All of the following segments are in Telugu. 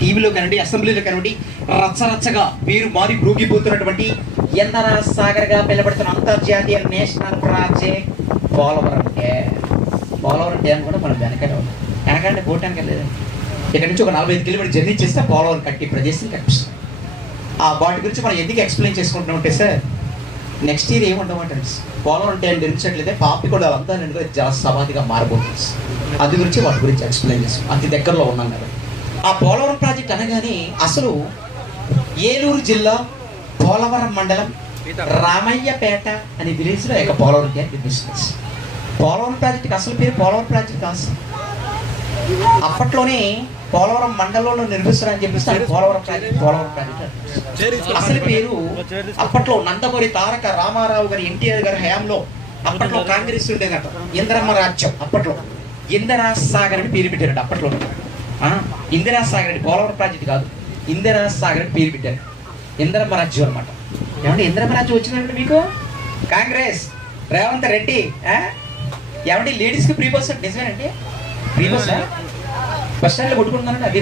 టీవీలో కానివ్వండి, అసెంబ్లీలో కానివ్వండి, రచ్చరచ్చగా పేరు మారి బ్రూగిపోతున్నటువంటి ఎందర సాగర్గా పిలబడుతున్న అంతర్జాతీయ నేషనల్ ప్రాజెక్ట్ పోలవరం డ్యామ్ కూడా మనం వెనకంటే పోవటానికి వెళ్ళలేదు. ఇక్కడ నుంచి ఒక 45 కిలోమీటర్ జర్నీ చేస్తే పోలవరం కట్టి ప్రదేశం కనిపిస్తుంది. ఆ వాటి గురించి మనం ఎందుకు ఎక్స్ప్లెయిన్ చేసుకుంటున్నామంటే సార్, నెక్స్ట్ ఇయర్ ఏముండమంటే పోలవరం డ్యామ్ నిర్మించట్లేదే పాపికొండ అంతా నేను జల సమాధిగా మారబోతుంది. అది గురించి వాటి గురించి ఎక్స్ప్లెయిన్ చేస్తాం. అతి దగ్గరలో ఉన్నాం కదా. ఆ పోలవరం ప్రాజెక్ట్ అనగానే అసలు ఏలూరు జిల్లా పోలవరం మండలం రామయ్యపేట అనే విలేజ్లో ఒక పోలవరం డ్యామ్ నిర్మిస్తుంది. పోలవరం ప్రాజెక్ట్కి అసలు పేరు పోలవరం ప్రాజెక్ట్ కాదు. అప్పట్లోనే పోలవరం మండలంలో నిర్మిస్తారని చెప్పేసి పోలవరం ప్రాజెక్ట్ అసలు పేరు అప్పట్లో నందమూరి తారక రామారావు గారి ఎన్టీఆర్ గారి హయాంలో అప్పట్లో కాంగ్రెస్ ఉండేదట. ఇందిరమ్మ రాజ్యం అప్పట్లో ఇందిరా సాగర్ అని పేరు పెట్టారట. అప్పట్లో ఇందిరా సాగర్ అని పోలవరం ప్రాజెక్ట్ కాదు, ఇందిరా సాగర్ అని పేరు పెట్టారు. ఇందిరమ్మ రాజ్యం అనమాట. ఏమంటే ఇందిరమ్మ రాజ్యం వచ్చిందంటే మీకు కాంగ్రెస్ రేవంత్ రెడ్డి ఏమంటే లేడీస్కి ఫ్రీ బస్ అంటే నిజమేనండి? ఫ్రీ బస్ బస్ స్టాండ్లో కొట్టుకుంటున్నానంటే అదే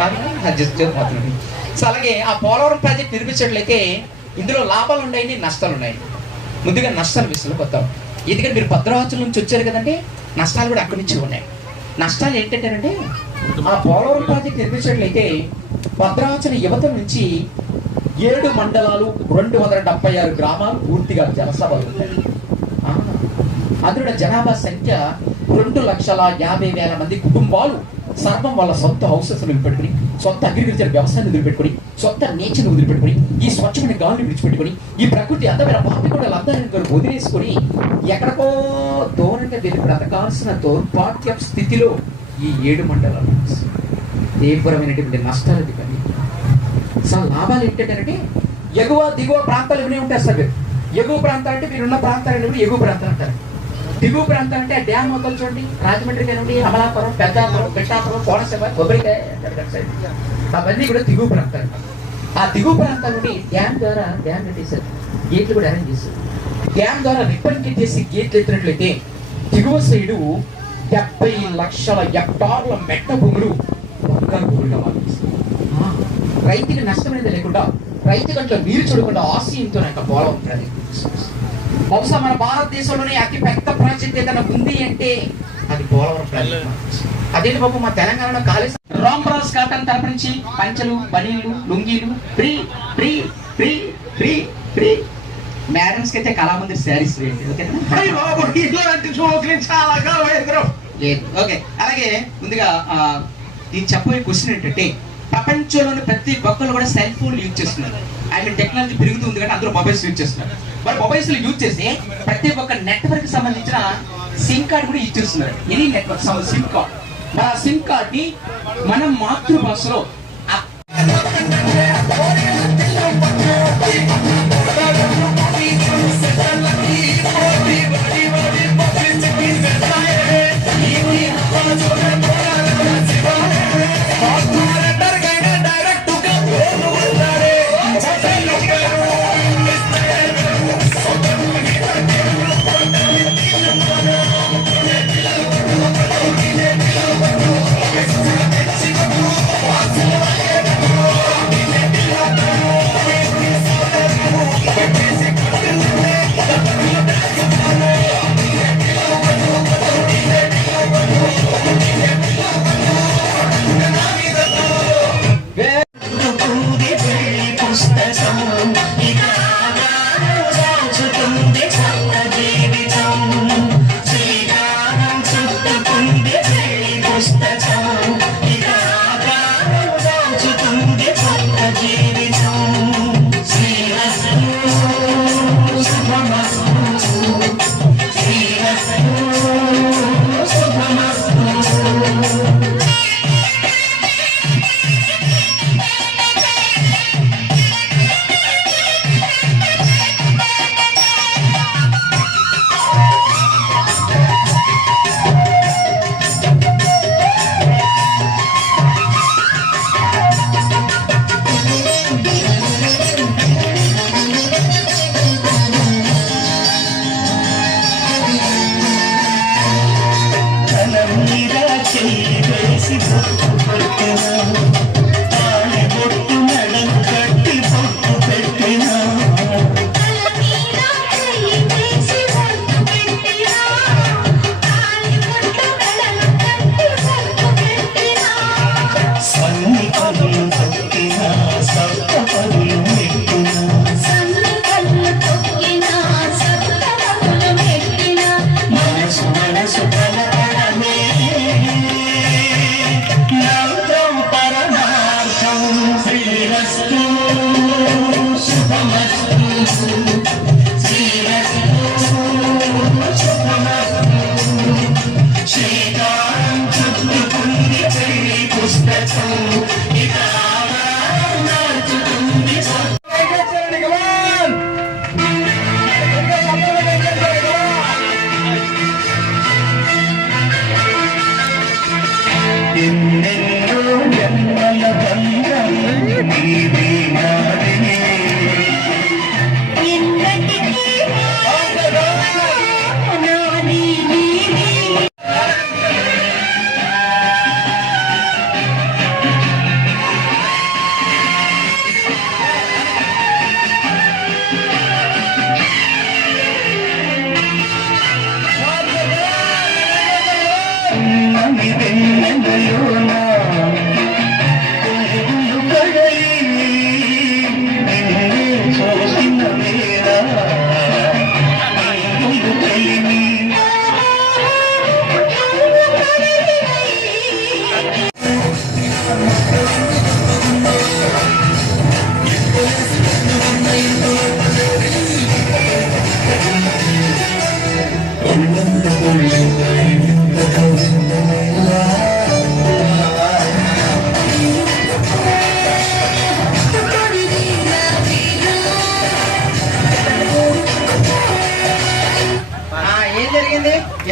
కాదు. సో అలాగే ఆ పోలవరం ప్రాజెక్ట్ నిర్మించినట్లయితే ఇందులో లాభాలు ఉన్నాయండి, నష్టాలు ఉన్నాయండి. ముందుగా నష్టాలు విషయంలోకి వద్దాం. ఎందుకంటే మీరు భద్రావతి నుంచి వచ్చారు కదండి, నష్టాలు కూడా అక్కడి నుంచి ఉన్నాయి. నష్టాలు ఏంటంటేనండి, ఆ పోలవరం ప్రాజెక్ట్ నిర్మించినట్లయితే భద్రావతి యువత నుంచి 7 మండలాలు 276 గ్రామాలు పూర్తిగా జలసభలు ఉంటాయి. అందులో జనాభా సంఖ్య 2,50,000 మంది కుటుంబాలు సర్వం వాళ్ళ సొంత హౌసెస్ వదిలిపెట్టుకుని, సొంత అగ్రికల్చర్ వ్యవసాయాన్ని వదిలిపెట్టుకుని, సొంత నేచర్ని వదిలిపెట్టుకుని, ఈ స్వచ్ఛమైన గాలిని విడిచిపెట్టుకుని, ఈ ప్రకృతి అందమైన పాపికొండలు అందరినీ వదిలేసుకొని ఎక్కడికో దూరంగా వెళ్ళి బ్రతకాల్సిన దౌర్భాగ్య స్థితిలో ఈ 7 మండలాలు తీవ్రమైనటువంటి నష్టాలు దిగండి. అసలు లాభాలు ఏంటంటే ఎగువ దిగువ ప్రాంతాలు ఇవన్నీ ఉంటాయి సార్. ఎగువ ప్రాంతాలు అంటే మీరున్న ప్రాంతాలు ఎగువ ప్రాంతాలు అంటారు. దిగువ ప్రాంతం అంటే డ్యామ్ మొత్తం చూడండి, రాజమండ్రి కానివ్వండి, అమలాపురం, పెద్దాపురం, పిఠాపురం, కోనసీమ, కొబ్బరికాయ, అవన్నీ కూడా దిగువ ప్రాంతాలు. ఆ దిగువ ప్రాంతాల నుండి డ్యామ్ ద్వారా డ్యామ్ కట్టేశారు, గేట్లు కూడా అరేంజ్ చేశారు. డ్యామ్ ద్వారా రిప్పన్ కట్టేసి గేట్లు ఎత్తినట్లయితే దిగువ సైడు 70 లక్షల హెక్టార్ల మెట్ట భూములు బంగారు భూములుగా మారుతుంది. రైతుకి నష్టమైనది లేకుండా, రైతు కంటే నీరు చూడకుండా ఆశయంతో పోలవరం ప్రాజెక్ట్. బహుశా మన భారతదేశంలోనే అతి పెద్ద ప్రాజెక్ట్ ఏదైనా ఉంది అంటే అది పోలవరం ప్రాజెక్ట్. అదేంటి బాబు, మా తెలంగాణలో కాలేజ్ రాంరాజ్ కాటన్ తరపు నుంచి పంచలు, బనీళ్లు, లుంగీలు free free free free free. మ్యాడమ్స్కి అయితే కళామందిర్ శారీస్ లేదు. ఓకే, అలాగే ముందుగా నేను చెప్పబోయే క్వశ్చన్ ఏంటంటే, ప్రపంచంలోని ప్రతి ఒక్కరు కూడా సెల్ ఫోన్ యూజ్ చేస్తున్నారు. టెక్నాలజీ పెరుగుతుంది కానీ అందరూ మొబైల్స్ యూజ్ చేస్తున్నారు. మరి మొబైల్స్ యూజ్ చేసి ప్రతి ఒక్క నెట్వర్క్ సంబంధించిన సిమ్ కార్డ్ కూడా యూజ్ చేస్తున్నారు. ఎనీ నెట్వర్క్ సిమ్ కార్డ్, మన సిమ్ కార్డ్ ని మనం మాతృభాషలో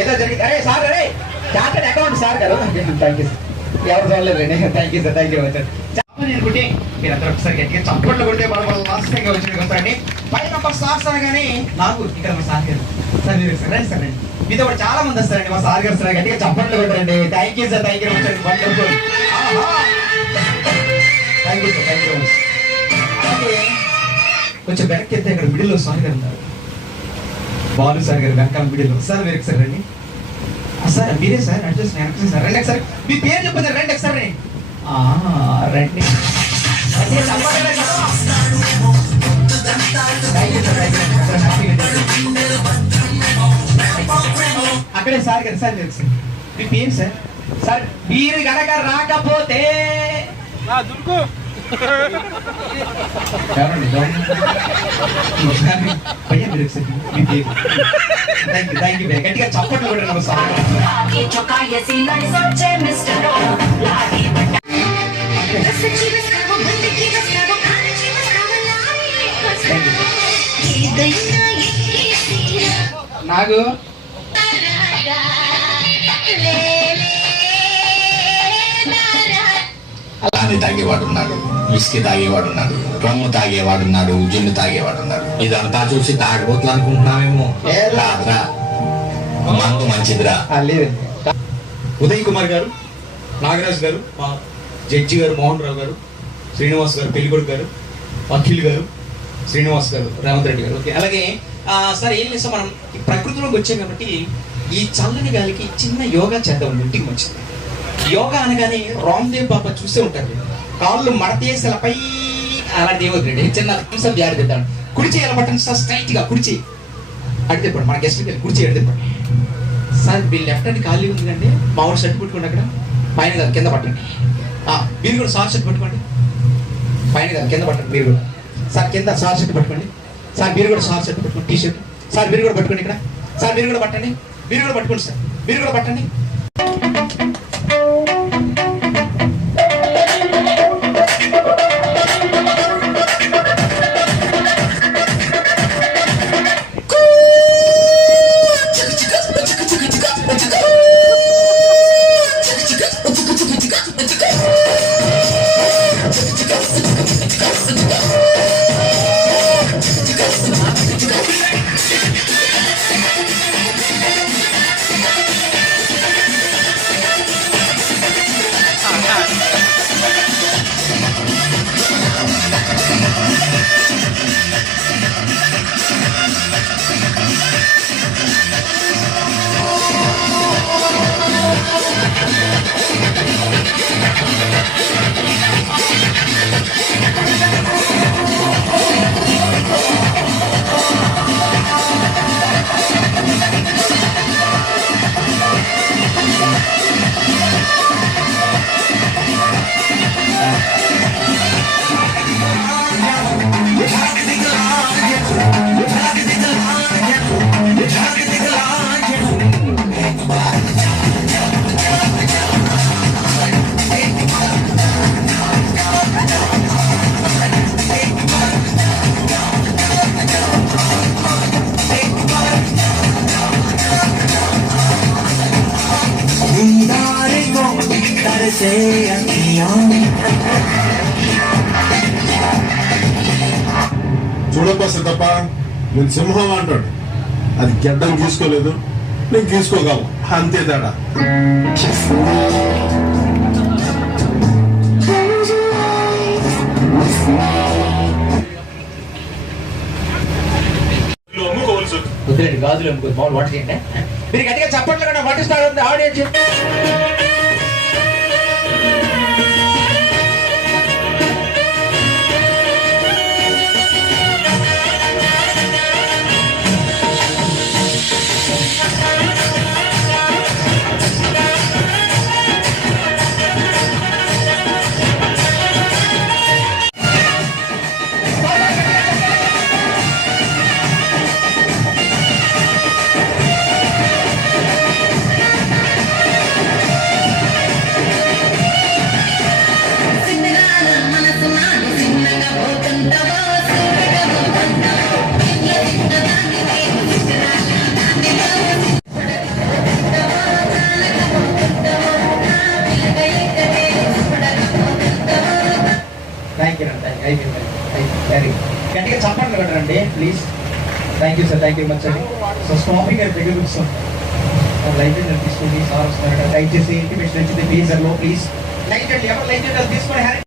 ఏదో జరిగింది. అరే సార్, అరే చార్టెడ్ అకౌంట్ సార్ గారు, థ్యాంక్ యూ సార్. ఎవరు చూడలేదు రండి, thank you sir, thank you వచ్చారు. చెప్పని అనుకుంటే మీరు అందరూ ఒకసారి గట్టిగా చప్పట్లు కొడితే మనం లాస్ట్గా వచ్చిన వస్తారండి. 5 నంబర్ సార్స్ అనగానే నాకు ఇక్కడ మా సార్ గారు సార్ మీరు సార్ రండి సార్ రండి. మీతో కూడా చాలా మంది వస్తారండి. మా సార్ గారు సార్ గట్టిగా చప్పట్లు కొట్టండి. Thank you sir, thank you వచ్చారు. Wonderful, thank you sir, thank you. అలాగే కొంచెం వెనక్కి వెళ్తే ఇక్కడ మిడిల్లో సార్ గారు ఉన్నారు, బాలు సార్ గారు వెనకాల మిడిల్లో. సార్ మీరు ఒకసారి రండి. సార్ మీరే సార్, అంటే సార్ రండి ఒకసారి. మీ పేరు చెప్పండి, రండి ఒకసారి రండి. రండి. అక్కడే సార్ గారు, సార్ తెలుసు మీ పేరు సార్. సార్ మీరు కనుక రాకపోతే గట్టిగా చప్పట్లు కూడా సార్. నాకు అలానే తాగేవాడు ఉన్నాడు, విస్కీ తాగేవాడు ఉన్నాడు, రమ్ము తాగేవాడు ఉన్నాడు, జిన్ను తాగేవాడు ఉన్నాడు. ఇదంతా చూసి తాగబోతులు అనుకుంటున్నామేమో. కాదురా, మందు మంచిదిరా. ఉదయ్ కుమార్ గారు, నాగరాజు గారు, మా జడ్జి గారు మోహన్ రావు గారు, శ్రీనివాస్ గారు పెళ్లికొడుకు గారు, అఖిల్ గారు, శ్రీనివాస్ గారు, రేవంత్ రెడ్డి గారు. ఓకే, అలాగే సార్ ఏం లేదు సార్, మనం ప్రకృతిలోకి వచ్చాం కాబట్టి ఈ చల్లని గాలికి చిన్న యోగా చేద్దాం, ఇంటికి మంచిది. యోగా అనగానే రామ్దేవ్ బాబా చూసే ఉంటారు, కాళ్ళు మడతేసలపై అలాంటి ఏమవుతుంది చిన్న అంశం జారిద్దాం. కుడి చేయాలి పట్టండి సార్, స్ట్రైట్ గా కుడి చేయి అడితే మన గెస్ట్ కుడి చేయి అడితే సార్. మీ లెఫ్ట్ హ్యాండ్ ఖాళీ ఉంది కండి, మామూలు షర్ట్ పెట్టుకోండి, అక్కడ పైన కాదు కింద పట్టండి. మీరు కూడా షార్ట్ షర్ట్ పెట్టుకోండి, పైన కాదు కింద పట్టండి. మీరు కూడా సార్ కింద షార్ట్ షర్ట్ పెట్టుకోండి. సార్ మీరు కూడా షార్ట్ షర్ట్ పెట్టుకోండి, టీ షర్ట్. సార్ మీరు కూడా పట్టుకోండి ఇక్కడ. సార్ మీరు కూడా పట్టండి, మీరు కూడా పట్టుకోండి సార్, మీరు కూడా పట్టండి. చూడప్ప సిద్ధప్ప, నేను సింహం అంటాడు, అది గెడ్డం తీసుకోలేదు, నేను తీసుకోగలను, అంతే తేడా. వదిలేండి, గాజులు అమ్ముకోదు, మామూలు వంట చేయండి. మీరు గట్టిగా చప్పట్లు కూడా వంట స్టార్ట్ అవుతుంది ఆడియన్స్. గట్టిగా చప్పట్లు కొట్టండి please. Thank you sir, thank you much అండి. సో స్టాపింగ్ దగ్గర కూర్చోండి. లైట్ తీసుకోండి, సార్ వస్తున్నారు. దయచేసి ఇంటిమేషన్ వచ్చింది ప్లీజ్ లో ప్లీజ్. లైట్ అండి, ఎవరు లైట్ అండి తీసుకొని హ్యారీ.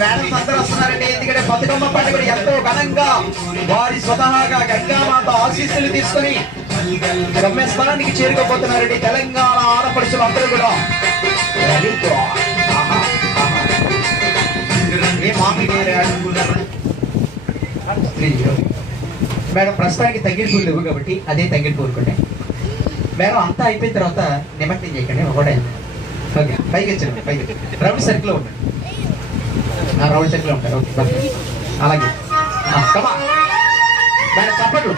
వేళ అందరూ వస్తున్నారండి. ఎందుకంటే బతుకమ్మ పండుగ ఎంతో ఘనంగా వారి స్వతహాగా గంగామాత ఆశీస్సులు తీసుకొని గమ్యస్థానానికి చేరుకోబోతున్నారండి తెలంగాణ ఆడపడుచులు అందరూ కూడా. మేడం ప్రస్తుతానికి తగ్గిన పూలు లేవు కాబట్టి అదే తగ్గిన పూలుకుంటే మేడం అంతా అయిపోయిన తర్వాత నిమజ్జనం చేయకండి ఒకటే. ఓకే, పైకి వచ్చాను, పైకి రౌండ్ సర్కిల్లో ఉంటాడు, రౌండ్ సర్కిల్లో ఉంటాడు. ఓకే, అలాగే కమా మేడం చప్పట్లు.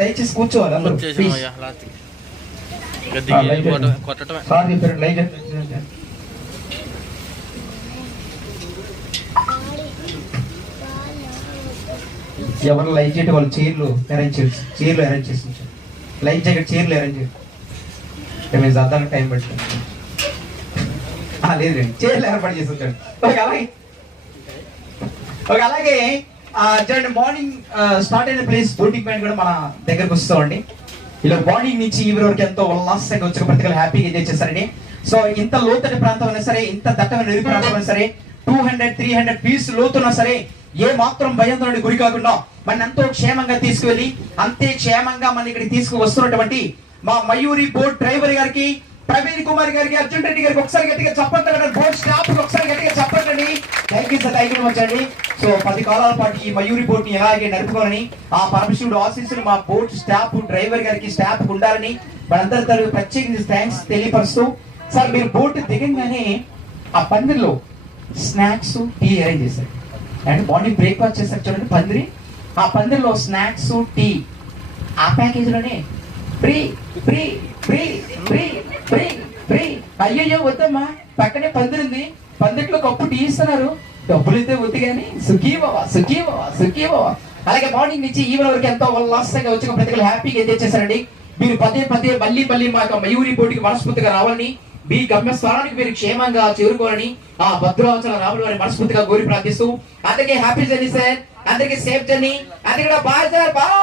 దయచేసి కూర్చోవాలి అందరూ. ఎవరు లైట్ చేయటం వాళ్ళు చైర్లు అరేంజ్ చేసి లైట్ జాకెట్ చైర్లు అరేంజ్ చేయండి. మేము అర్థానికి టైం పెట్టుకుంటాం. లేదు రండి, చైర్లు ఏర్పాటు చేసి వచ్చాడు. ఓకే అలాగే చూడండి మార్నింగ్ స్టార్ట్ అయిన ప్లేస్ బోటింగ్ పాయింట్ కూడా మన దగ్గరకు వస్తామండి. ఇలా మార్నింగ్ నుంచి ఈవిడ వరకు ఎంతో ఉల్లాసంగా వచ్చి ప్రతికలు హ్యాపీగా ఎంజాయ్ చేస్తారండి. సో ఇంత లోతైన ప్రాంతం అయినా సరే, ఇంత దట్టమైన నిరుగు ప్రాంతం అయినా సరే, 200-300 ఫీట్స్ లోతున్నా సరే ఏ మాత్రం భయాందోళనకి గురి కాకుండా మన ఎంతో క్షేమంగా తీసుకువెళ్ళి అంతే క్షేమంగా మన ఇక్కడికి తీసుకువస్తున్నటువంటి మా మయూరి బోట్ డ్రైవర్ గారికి, ప్రవీణ్ కుమార్ గారికి, అర్జున్ రెడ్డి గారికి ఒకసారి గట్టిగా చెప్పండి. బోట్ స్టాఫ్ ఒకసారి గట్టిగా చెప్పండి. Thank you sir, thank you much అండి. సో 10 కాలాల పాటు ఈ మయూరి బోట్ ని ఎలాగే నడుపుకోవాలని ఆ పరమశివుడు ఆశీస్సులు మా బోట్ స్టాఫ్ డ్రైవర్ గారికి స్టాఫ్ ఉండాలని మనందరి తరఫున ప్రత్యేకించి థ్యాంక్స్ తెలియపరుస్తూ, సార్ మీరు బోట్ దిగంగానే ఆ పందిరిలో స్నాక్స్ టీ అరేంజ్ చేశారు. అంటే మార్నింగ్ బ్రేక్ఫాస్ట్ చేస్తారు చూడండి పందిరి, ఆ పందిరిలో స్నాక్స్ టీ ఆ ప్యాకేజీలోనే free free free free free free. అయ్యయ్యో వద్దమ్మా, పక్కనే పందిరింది, పందిట్లో కప్పు టీ ఇస్తున్నారు, డబ్బులు అయితే వద్దు కానీ సుఖీభవ సుఖీభవ సుఖీభవ. అలాగే మార్నింగ్ నుంచి ఈవినింగ్ వరకు ఎంతో ఉల్లాసంగా వచ్చి ప్రతి హ్యాపీగా ఎంజాయ్ చేశారండి. మీరు పదే పదే మళ్ళీ మళ్ళీ మా మయూరి బోటికి మనస్ఫూర్తిగా రావాలని, మీ గమ్యస్థానానికి మీరు క్షేమంగా చేరుకోవాలని ఆ భద్రాచల రాముల వారి మనస్ఫూర్తిగా కోరి ప్రార్థిస్తూ అందరికీ హ్యాపీ జర్నీ సార్, అందరికీ సేఫ్ జర్నీ, అందరికీ బాయ్ సార్, బాయ్.